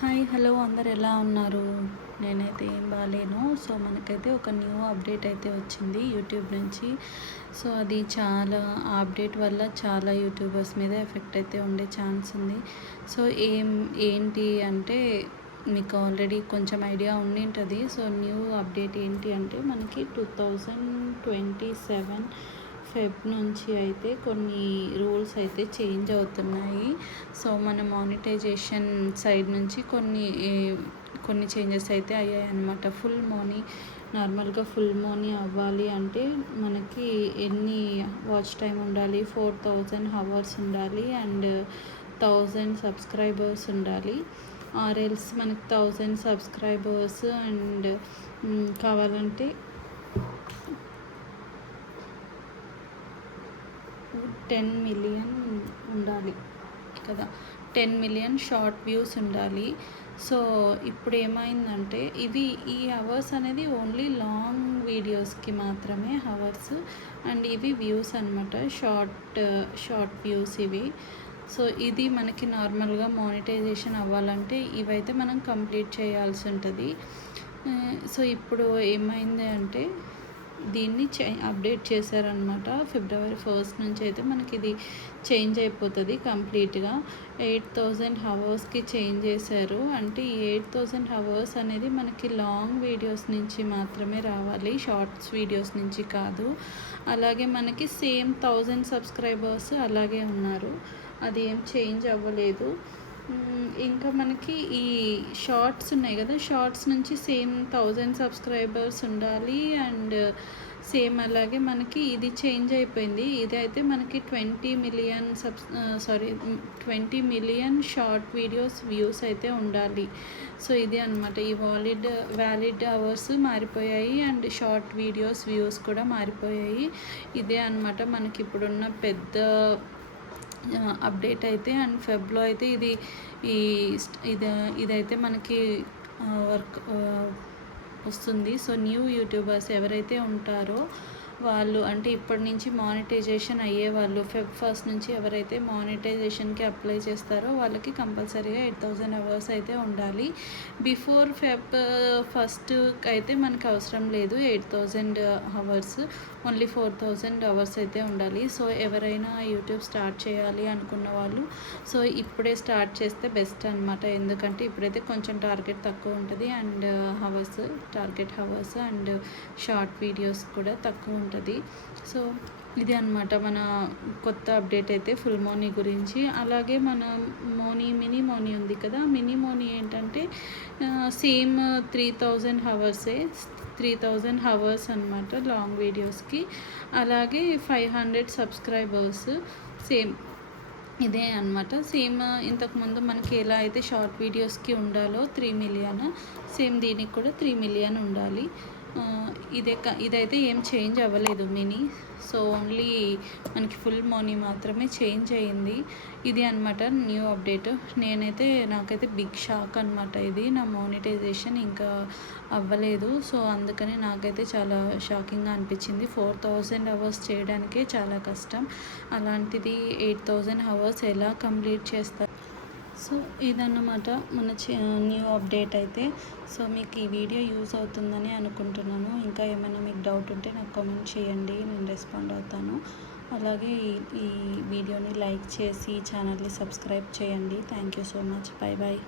Hi hello అందరు ఎలా ఉన్నారు? నేనైతే ఏం బాలేను. సో మనకైతే ఒక న్యూ అప్డేట్ అయితే వచ్చింది యూట్యూబ్ నుంచి. సో అది చాలా అప్డేట్ వల్ల చాలా యూట్యూబర్స్ మీద ఎఫెక్ట్ అయితే ఉండే ఛాన్స్ ఉంది. సో ఏంటి అంటే మీకు ఆల్రెడీ కొంచెం ఐడియా ఉండింటుంది. సో న్యూ అప్డేట్ ఏంటి అంటే మనకి 2027 ఫెబ్ నుంచి అయితే కొన్ని రూల్స్ అయితే చేంజ్ అవుతున్నాయి. సో మన మానిటైజేషన్ సైడ్ నుంచి కొన్ని చేంజెస్ అయితే అయ్యాయి అన్నమాట. నార్మల్గా ఫుల్ మనీ అవ్వాలి అంటే మనకి ఎన్ని వాచ్ టైం ఉండాలి, 4000 అవర్స్ ఉండాలి అండ్ 1000 సబ్స్క్రైబర్స్ ఉండాలి. ఆర్ఎల్స్ మనకి 1000 సబ్స్క్రైబర్స్ అండ్ కావాలంటే 10 మిలియన్ ఉండాలి కదా, 10 మిలియన్ షార్ట్ వ్యూస్ ఉండాలి. సో ఇప్పుడు ఏమైందంటే ఈ అవర్స్ అనేది ఓన్లీ లాంగ్ వీడియోస్కి మాత్రమే అవర్స్ అండ్ ఇవి వ్యూస్ అనమాట, షార్ట్ వ్యూస్ ఇవి. సో ఇది మనకి నార్మల్గా మానిటైజేషన్ అవ్వాలంటే ఇవైతే మనం కంప్లీట్ చేయాల్సి ఉంటుంది. సో ఇప్పుడు ఏమైంది అంటే దీన్ని అప్డేట్ చేశారనమాట. ఫిబ్రవరి 1 నుంచి అయితే మనకి ఇది చేంజ్ అయిపోతుంది కంప్లీట్గా. 8000 అవర్స్కి చేంజ్ చేశారు. అంటే ఈ 8000 అవర్స్ అనేది మనకి లాంగ్ వీడియోస్ నుంచి మాత్రమే రావాలి, షార్ట్స్ వీడియోస్ నుంచి కాదు. అలాగే మనకి సేమ్ 1000 సబ్స్క్రైబర్స్ అలాగే ఉన్నారు, అది ఏం చేంజ్ అవ్వలేదు. ఇంకా మనకి ఈ షార్ట్స్ ఉన్నాయి కదా, షార్ట్స్ నుంచి సేమ్ 1000 సబ్స్క్రైబర్స్ ఉండాలి అండ్ సేమ్ అలాగే మనకి ఇది చేంజ్ అయిపోయింది. ఇదైతే మనకి 20 మిలియన్ షార్ట్ వీడియోస్ వ్యూస్ అయితే ఉండాలి. సో ఇది అనమాట, ఈ వ్యాలిడ్ అవర్స్ మారిపోయాయి అండ్ షార్ట్ వీడియోస్ వ్యూస్ కూడా మారిపోయాయి. ఇదే అనమాట మనకి ఇప్పుడున్న పెద్ద అప్డేట్ అయితే. అండ్ ఫెబ్లో అయితే ఇదైతే మనకి వర్క్ వస్తుంది. సో న్యూ యూట్యూబర్స్ ఎవరైతే ఉంటారో వాళ్ళు, అంటే ఇప్పటి నుంచి మానిటైజేషన్ అయ్యే వాళ్ళు, ఫెబ్ 1 నుంచి ఎవరైతే మానిటైజేషన్కి అప్లై చేస్తారో వాళ్ళకి కంపల్సరీగా 8000 అవర్స్ అయితే ఉండాలి. బిఫోర్ ఫెబ్ 1 అయితే మనకు అవసరం లేదు 8000 అవర్స్, ఓన్లీ 4000 అవర్స్ అయితే ఉండాలి. సో ఎవరైనా యూట్యూబ్ స్టార్ట్ చేయాలి అనుకున్న వాళ్ళు సో ఇప్పుడే స్టార్ట్ చేస్తే బెస్ట్ అనమాట. ఎందుకంటే ఇప్పుడైతే కొంచెం టార్గెట్ తక్కువ ఉంటుంది and target hours and short videos కూడా తక్కువ ఉంటుంది. సో ఇది అనమాట మన కొత్త అప్డేట్ అయితే ఫుల్ మోనీ గురించి. అలాగే మన మినీ మోనీ ఉంది కదా, మినీ మోనీ ఏంటంటే సేమ్ 3000 అవర్స్ అనమాట లాంగ్ వీడియోస్కి. అలాగే 500 సబ్స్క్రైబర్స్ సేమ్ ఇదే అనమాట. సేమ్ ఇంతకుముందు మనకి ఎలా అయితే షార్ట్ వీడియోస్కి ఉండాలో 3 మిలియన్, సేమ్ దీనికి కూడా 3 మిలియన్ ఉండాలి. ఇదైతే ఏం చేంజ్ అవ్వలేదు మినీ. సో ఓన్లీ మనకి ఫుల్ మనీ మాత్రమే చేంజ్ అయ్యింది. ఇది అనమాట న్యూ అప్డేట్. నాకైతే బిగ్ షాక్ అనమాట ఇది. నా మానిటైజేషన్ ఇంకా అవ్వలేదు. సో అందుకని నాకైతే చాలా షాకింగ్గా అనిపించింది. 4000 అవర్స్ చేయడానికే చాలా కష్టం, అలాంటిది 8000 అవర్స్ ఎలా కంప్లీట్ చేస్తారు? సో ఇదన్నమాట మన న్యూ అప్డేట్ అయితే. సో మీకు ఈ వీడియో యూజ్ అవుతుందని అనుకుంటున్నాను. ఇంకా ఏమైనా మీకు డౌట్ ఉంటే నాకు కామెంట్ చేయండి, నేను రెస్పాండ్ అవుతాను. అలాగే ఈ వీడియోని లైక్ చేసి ఛానల్ని సబ్స్క్రైబ్ చేయండి. Thank you so much. Bye bye.